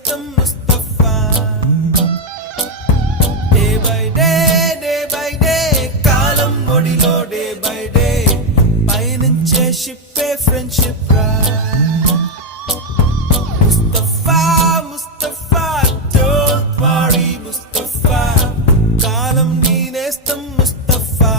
నేస్తం Mustafa day by day కాలం ఒడిలో day by day పయనించే షిప్పే ఫ్రెండ్షిప్ రా ముస్తఫా ముస్తఫా డోంట్ వరీ ముస్తఫా కాలం నీ నేస్తం ముస్తఫా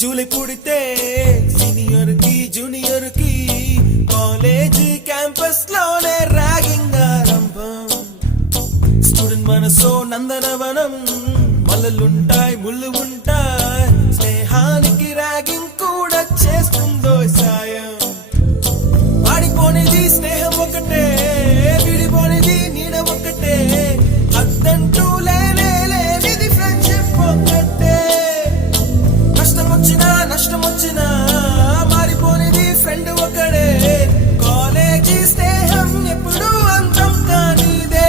జూలై పుడితే సీనియర్ కి జూనియర్ కి కాలేజీ క్యాంపస్ లోనే ర్యాగింగ్ ఆరంభం స్టూడెంట్ మనసో నందనవనం మల్లలుంటాయి ముళ్ళు ఉంటాయి స్నేహానికి ర్యాగింగ్ కూడా చేస్తుందో సాయం వాడిపోనిది స్నేహం ఒకటే విడిపోనిది నీడ ఒకటే అద్దంటూ లేనిది ఫ్రెండ్షిప్ ఒకటే నష్టం వచ్చినా మారిపోనిది ఫ్రెండ్ ఒకడే కాలేజీ స్నేహం ఎప్పుడు అంతం కానిదే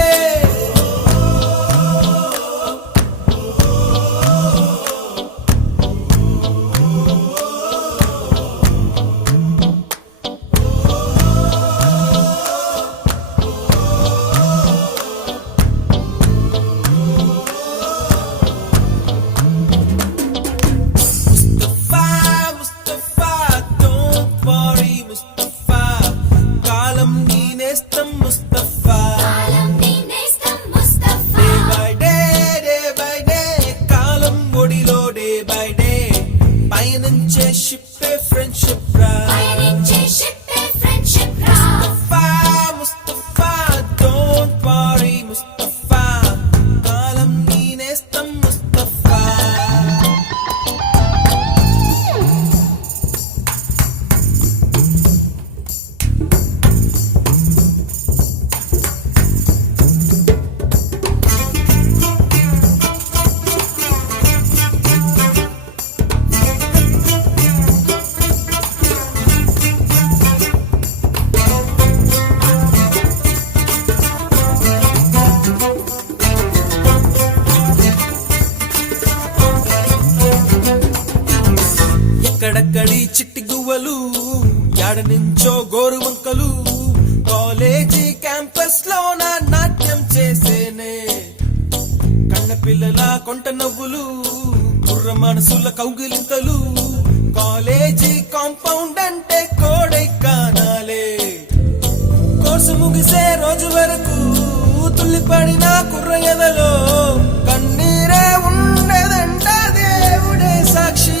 ఎక్కడక్కడి చిట్టి గువ్వలు యాడ నుంచో గోరు వంకలు కాలేజీ క్యాంపస్ లోన నాట్యం చేసేనే కన్న పిల్లల కొంట నవ్వులు కుర్ర మనసుల కౌగిలింతలు కాలేజీ కాంపౌండ్ అంటే కోడై కానాలే కోర్సు ముగిసే రోజు వరకు తుల్లిపడిన కుర్ర ఎదలో కన్నీరే ఉండేదంట దేవుడే సాక్షి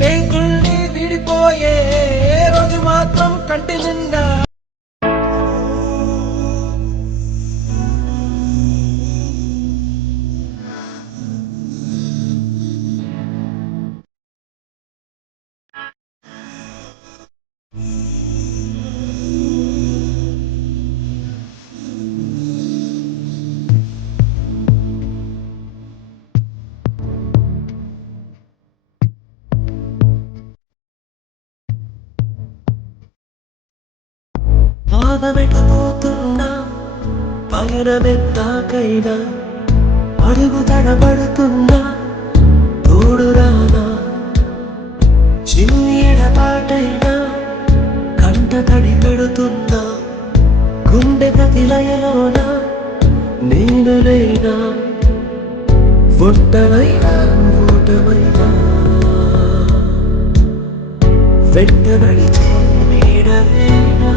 పేగుల్ని విడిపోయే రోజు మాత్రం కంటి నిండా బాధపెట్టుకుతున్నా పయనమెంతాకైనా అడుగు తడబడుతున్నా తోడు రానా చిన్ని ఎడపాటైనా కంట తడి పెడుతున్నా గుండె ప్రతిలయలోన నేను లేనా ఒంటరైనా ఓటమైనా వెంట నడిచే నీడలేనా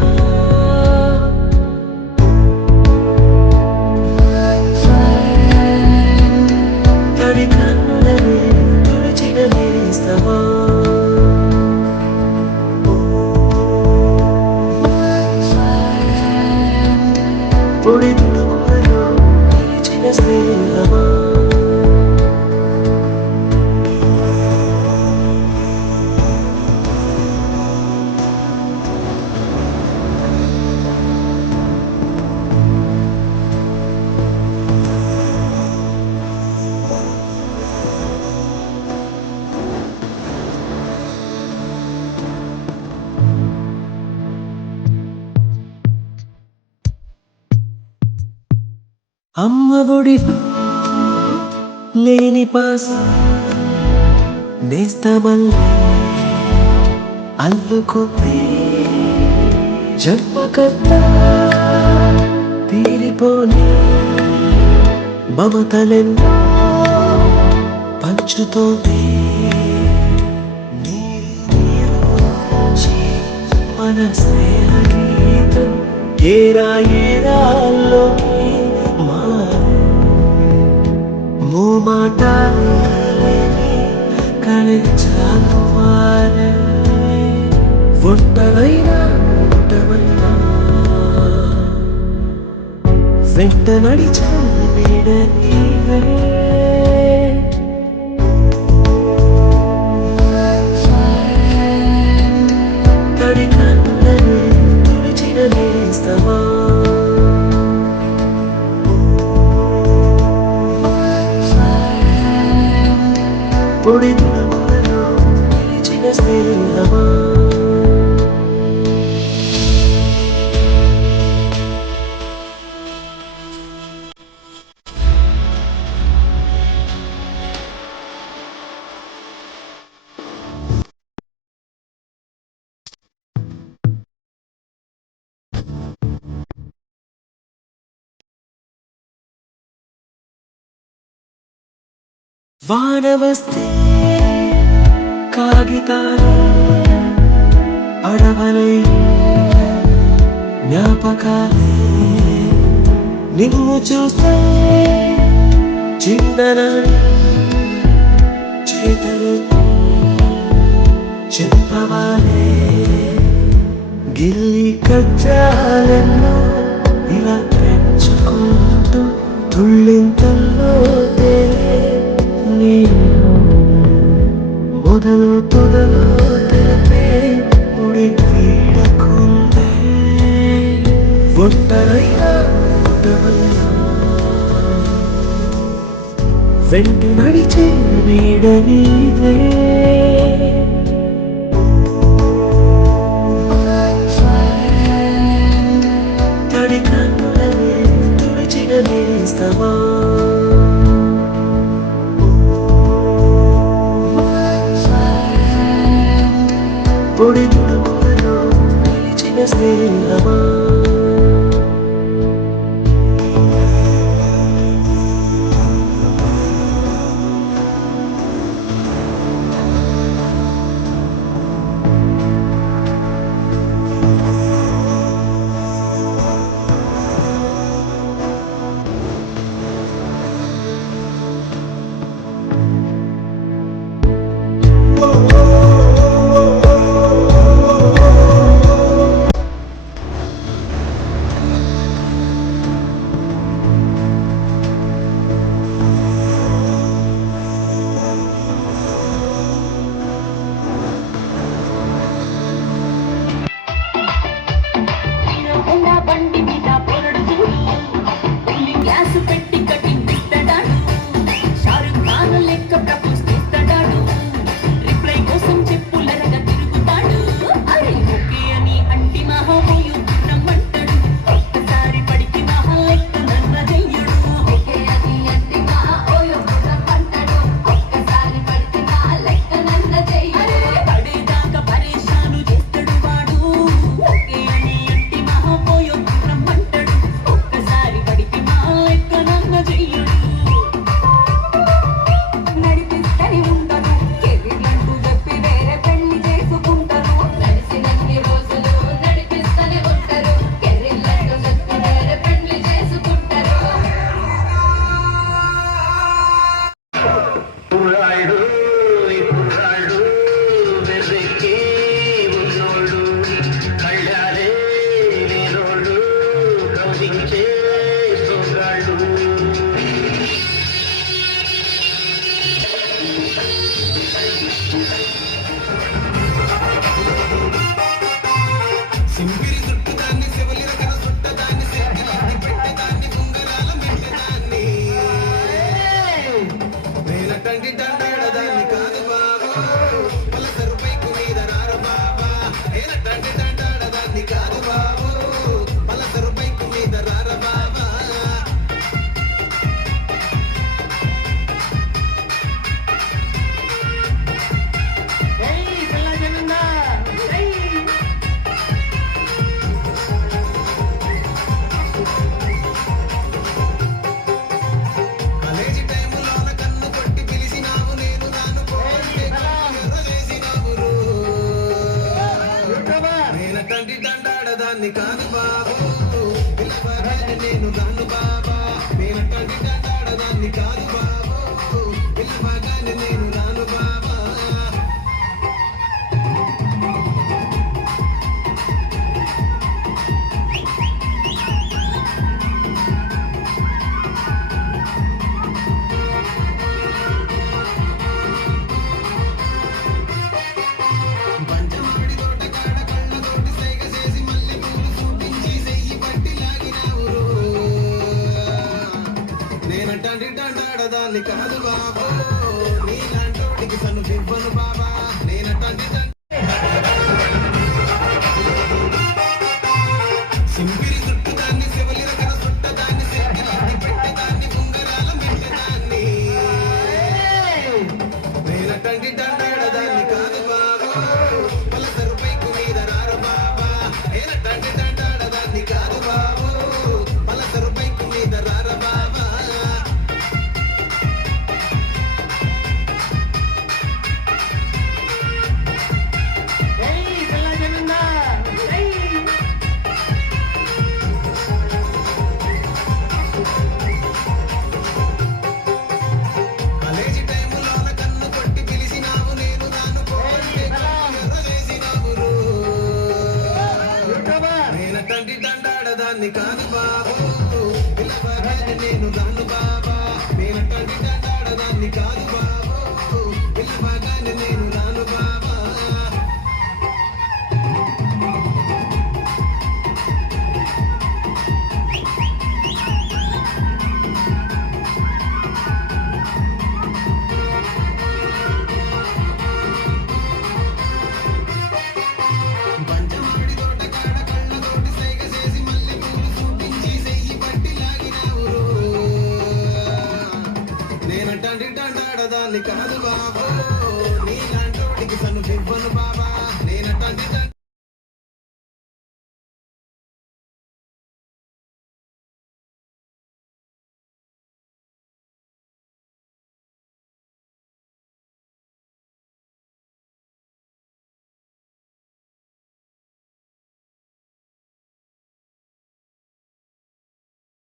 అమ్మ ఒడి లేని పాస నేస్తమల్లే అల్లుకుంది జన్మకర్త తీరిపోని మమతలెన్నో పంచుతోంది మన స్నేహ గీతం ఏరా ఏరాల్లో మూమాటాలే కలిచాను వారే ఒంటరైనా ఒంటమైనా వెంట నడిచాను నీడ నీవే తడి కన్ననే తుడిచిన నేస్తమా పొడి దురములలో నిలిచిన స్నేహమా వాన వస్తే కాగితాలు అడవలై జ్ఞాపకాలే నిన్ను చూస్తే చిందన చేతలు చెప్పవాలే గిల్లి కజ్జాలెన్నో ఇలా పెంచుకుంటూ తుళ్ళింతల్లో మొదలు తొదలు తెలిపే ముడి తీడకుందే ఒంటరైనా ఒంటమైనా వెంట నడిచే నీడ నీదే తడి కన్నులనే తుడిచిన నేస్తమా పొడి దుడుకులలో నిలిచిన స్నేహమా హోండా బండి మీద పొరడు చూడు కూలింగ్ గ్లాస్ పెట్టి కటింగ్ ఇస్తాడాడు షారుఖ్ ఖాన్ లెక్క ప్రపోజ్ చేస్తాడాడు రిప్లై కోసం చెప్పులరగా తిరుగుతాడు అరే ఓకే అని అంటి మహామోయు రమ్మంటాడు ఒక్కసారి పడికి మహా లెక్క నన్నదయ్యడు ఓకే అని అంటి మహామోయు రమ్మంటాడు ఒక్కసారి పడికి మహా లెక్క నన్నదయ్యడు పడేదాకా పరేషాను చేస్తాడు వాడు ఓకే అని అంటి మహామోయు రమ్మ దాన్ని కాదు బాబు పిల్లవాడిని నేను దాన్ని బాబా నేనట్టంటి దాన్ని కాదు బాబు పిల్లవాడిని నేను దాను బాబా పంచమాడి తోట కాడ కళ్ళతోటి సైగ చేసి మళ్ళీ పూలు చూపించి చెయ్యి పట్టి లాగినావురు నేనట్టంటి దాన్ని కాదు బాబు నీలాంటోడికి సన్ను ఇవ్వను బాబా నేనట్టంటి సింపిరి చుట్టు దాన్ని శివలి రకర చుట్ట దాన్ని సెట్టిలాంటి పెట్టి దాన్ని ఉంగరాల మెట్ట దాన్ని నేనట్టంటి దాన్ని కాదు బాబు పలసరు పైకు మీద రారు బాబా నేనట్టంటి దాన్ని కాదు బాబు పలసరు పైకు మీద రార బాబా కాలేజీ టైములోన కన్ను కొట్టి పిలిచినావు నేను దాన్ని పోంటే చేసినావు నేనట్టంటి దాన్ని కాదు బాబు పిల్లవాడిని నేను దాన్ని బాబా నేనట్టంటి దాన్ని కాదు బాబు పిల్లవాడిని నేను దాను బాబా పంచమాడి తోట కాడ కళ్ళతోటి సైగ చేసి మళ్ళీ పూలు చూపించి చెయ్యి పట్టి లాగినావురు నేనట్టంటి దాన్ని కాదు బాబు నీలాంటోడికి సన్ను ఇవ్వను బాబా నేనట్టంటి